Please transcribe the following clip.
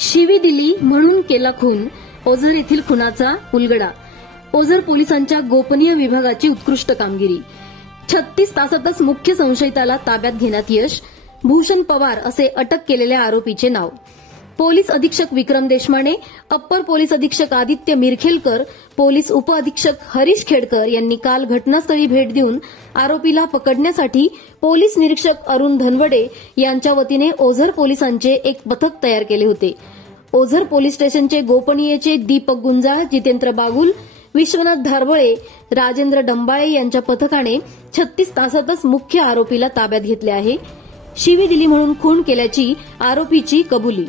शिवी दिली म्हणून केला खून, ओझर येथील खुनाचा उलगडा. ओझर पोलिसांच्या गोपनीय विभागाची उत्कृष्ट कामगिरी. 36 तासातच मुख्य संशयिताला ताब्यात घेण्यात यश. भूषण पवार असे अटक केलेल्या आरोपीचे नाव. पोलीस अधीक्षक विक्रम देशमाने, अप्पर पोलीस अधीक्षक आदित्य मिरखेलकर, पोलीस उप अधीक्षक हरीश खेडकर यांनी काल घटनास्थळी भेट देऊन आरोपीला पकडण्यासाठी पोलीस निरीक्षक अरुण धनवडे यांच्या वतीने ओझर पोलिसांचे एक पथक तयार केले होते. ओझर पोलीस स्टेशनचे गोपनीयचे दीपक गुंजाळ, जितेंद्र बागुल, विश्वनाथ धारबळे, राजेंद्र डंबाळे यांच्या पथकाने 36 तासातच मुख्य आरोपीला ताब्यात घेतले आहे. शिवी दिली म्हणून खून केल्याची आरोपीची कबुली.